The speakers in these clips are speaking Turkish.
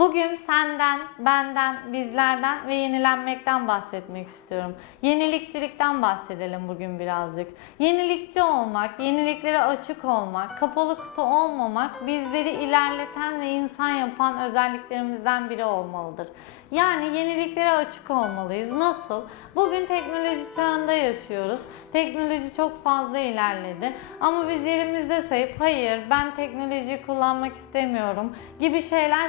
Bugün senden, benden, bizlerden ve yenilenmekten bahsetmek istiyorum. Yenilikçilikten bahsedelim bugün birazcık. Yenilikçi olmak, yeniliklere açık olmak, kapalı kutu olmamak bizleri ilerleten ve insan yapan özelliklerimizden biri olmalıdır. Yani yeniliklere açık olmalıyız. Nasıl? Bugün teknoloji çağında yaşıyoruz. Teknoloji çok fazla ilerledi. Ama biz yerimizde sayıp hayır ben teknolojiyi kullanmak istemiyorum gibi şeyler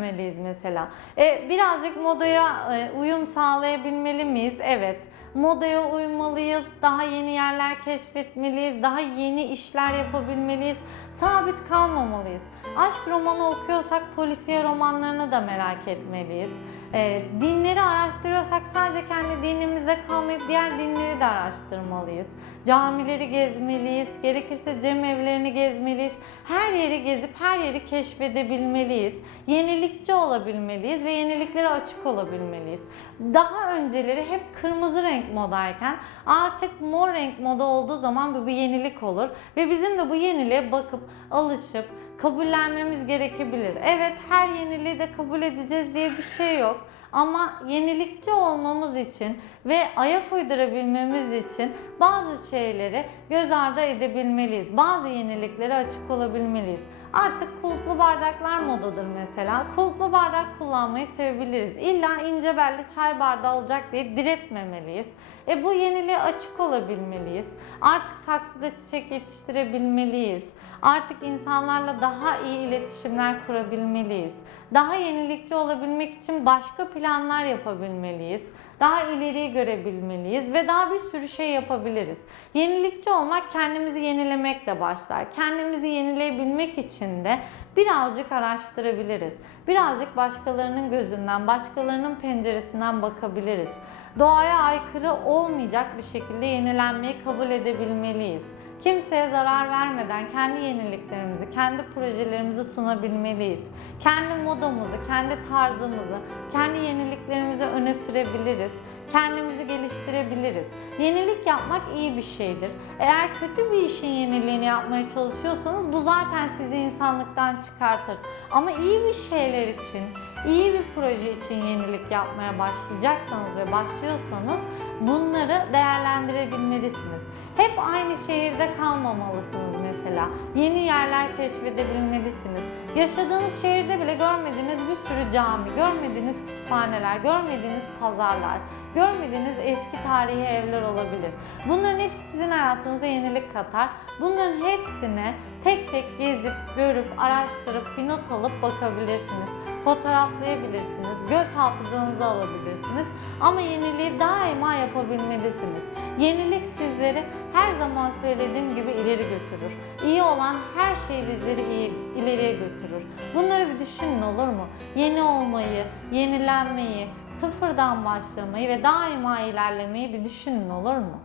söylememeliyiz mesela. E, birazcık modaya e, uyum sağlayabilmeli miyiz? Evet. Modaya uymalıyız, daha yeni yerler keşfetmeliyiz, daha yeni işler yapabilmeliyiz. Sabit kalmamalıyız. Aşk romanı okuyorsak polisiye romanlarını da merak etmeliyiz. E, dinleri araştırıyorsak sadece kendi dinimizde kalmayıp diğer dinleri de araştırmalıyız. Camileri gezmeliyiz, gerekirse cemevlerini gezmeliyiz. Her yeri gezip her yeri keşfedebilmeliyiz. Yenilikçi olabilmeliyiz ve yeniliklere açık olabilmeliyiz. Daha önceleri hep kırmızı renk modayken artık mor renk moda olduğu zaman bu bir yenilik olur ve bizim de bu yeniliğe bakıp alışıp kabullenmemiz gerekebilir. Evet her yeniliği de kabul edeceğiz diye bir şey yok. Ama yenilikçi olmamız için ve ayak uydurabilmemiz için bazı şeyleri göz ardı edebilmeliyiz. Bazı yeniliklere açık olabilmeliyiz. Artık kulplu bardaklar modadır mesela. Kulplu bardak kullanmayı sevebiliriz. İlla ince belli çay bardağı olacak diye diretmemeliyiz. E bu yeniliğe açık olabilmeliyiz. Artık saksıda çiçek yetiştirebilmeliyiz. Artık insanlarla daha iyi iletişimler kurabilmeliyiz. Daha yenilikçi olabilmek için başka planlar yapabilmeliyiz. Daha ileriyi görebilmeliyiz ve daha bir sürü şey yapabiliriz. Yenilikçi olmak kendimizi yenilemekle başlar. Kendimizi yenileyebilmek için de birazcık araştırabiliriz. Birazcık başkalarının gözünden, başkalarının penceresinden bakabiliriz. Doğaya aykırı olmayacak bir şekilde yenilenmeyi kabul edebilmeliyiz. Kimseye zarar vermeden kendi yeniliklerimizi, kendi projelerimizi sunabilmeliyiz. Kendi modamızı, kendi tarzımızı, kendi yeniliklerimizi öne sürebiliriz. Kendimizi geliştirebiliriz. Yenilik yapmak iyi bir şeydir. Eğer kötü bir işin yeniliğini yapmaya çalışıyorsanız bu zaten sizi insanlıktan çıkartır. Ama iyi bir şeyler için, iyi bir proje için yenilik yapmaya başlayacaksanız ve başlıyorsanız bunları değerlendirebilmelisiniz. Hep aynı şehirde kalmamalısınız mesela. Yeni yerler keşfedebilmelisiniz. Yaşadığınız şehirde bile görmediğiniz bir sürü cami, görmediğiniz kütüphaneler, görmediğiniz pazarlar, görmediğiniz eski tarihi evler olabilir. Bunların hepsi sizin hayatınıza yenilik katar. Bunların hepsine tek tek gezip, görüp, araştırıp, bir not alıp bakabilirsiniz. Fotoğraflayabilirsiniz, göz hafızanızı alabilirsiniz. Ama yeniliği daima yapabilmelisiniz. Yenilik sizleri her zaman söylediğim gibi ileri götürür. İyi olan her şey bizleri iyi, ileriye götürür. Bunları bir düşünün olur mu? Yeni olmayı, yenilenmeyi, sıfırdan başlamayı ve daima ilerlemeyi bir düşünün olur mu?